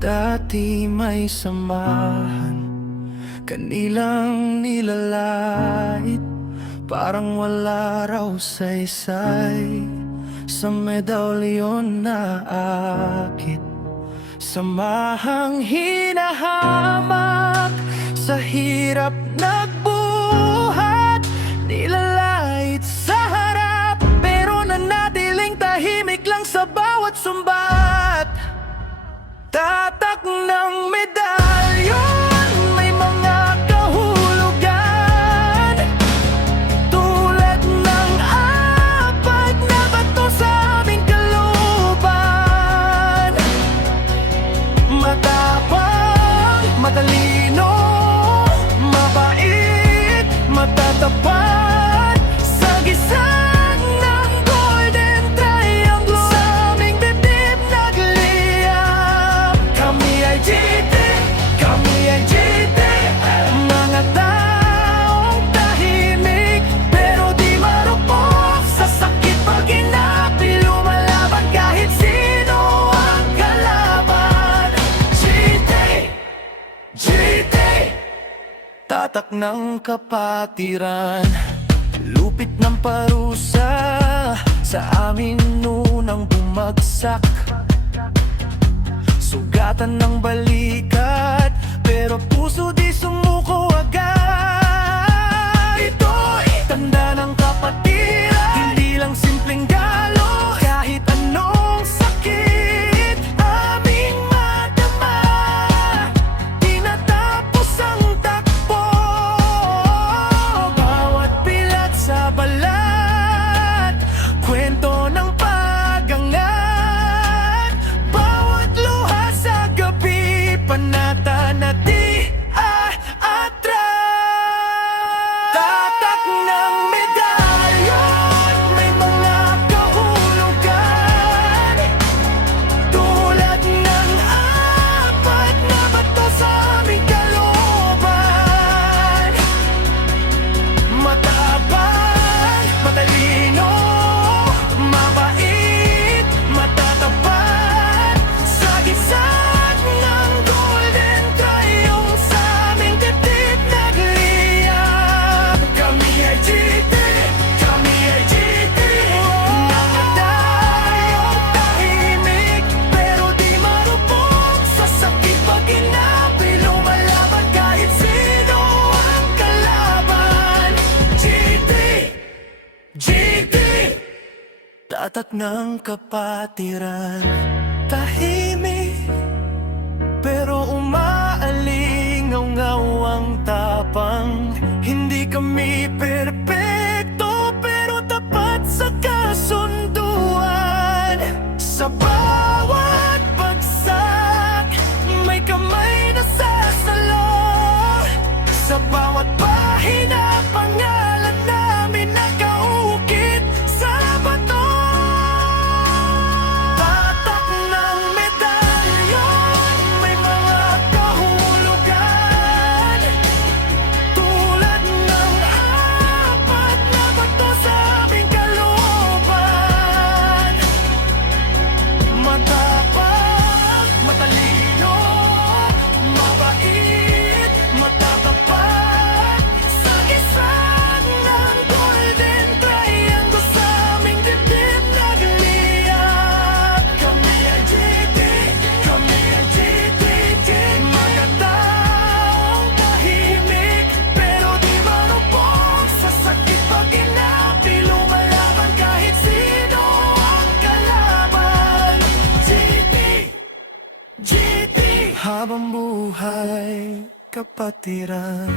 Dati may samahan, kanilang nilalait, parang wala raw saysay sa medalyon na akit. Samahang hinahamak, sa hirap nagbuhat, nilalait sa harap, pero nanatiling tahimik lang sa bawat sumbat. Tatak ng medalyon, may mga kahulugan, tulad ng apat na bato sa aming kalooban. Matapang, matalino, mabait, matatapat, sagisag ng golden triangle, sa aming dibdib nagliyab. Kami ay GT, kami ay GT, mga taong tahimik pero di marupok sa sakit pag inapi, lumalaban kahit sino ang kalaban. GT, GT, tatak ng kapatiran, lupit ng parusa sa amin nunang bumagsak. Sugatan ng balikat, pero puso di sumuko agad. Ito'y tanda ng kapatiran, hindi lang simpleng galo, kahit anong sakit aming madama, di natapos ang takbo. Bawat pilat sa balat, kwento ng pag-angat, bawat luha sa gabi, panata na di aatras. Tatak ng medalyon, may mga kahulugan, tulad ng apat na bato sa aming kalooban. Matapang, matalino, mabait, matatapat, sagisag ng golden triangle, sa aming dibdib nagliyab. Kami ay GT, kami ay GT, mga tayong tahimik pero di marupok sa sakit pag inapi, lumalaban kahit sino ang kalaban. GT, GT, tatak ng kapatiran, tahimik pero umaalingaw-ngaw ang tapang. Hindi kami perpekto pero tapat sa kasunduan. Sa bawat bagsak, may kamay na sasalo, sa bawat pahina, pangalan namin nakaukit sa bato. Tatak ng medalyon, may mga kahulugan, tulad ng apat na bato sa aming kalooban. Matapang, matalino, mabait, matatapat, sagisag ng golden triangle, sa aming dibdib nagliyab. Kami ay GT, kami ay GT, mga taong tahimik pero di marupok sa sakit pag inapi, lumalaban kahit sino ang kalaban. GT, GT, habang buhay kapatiran.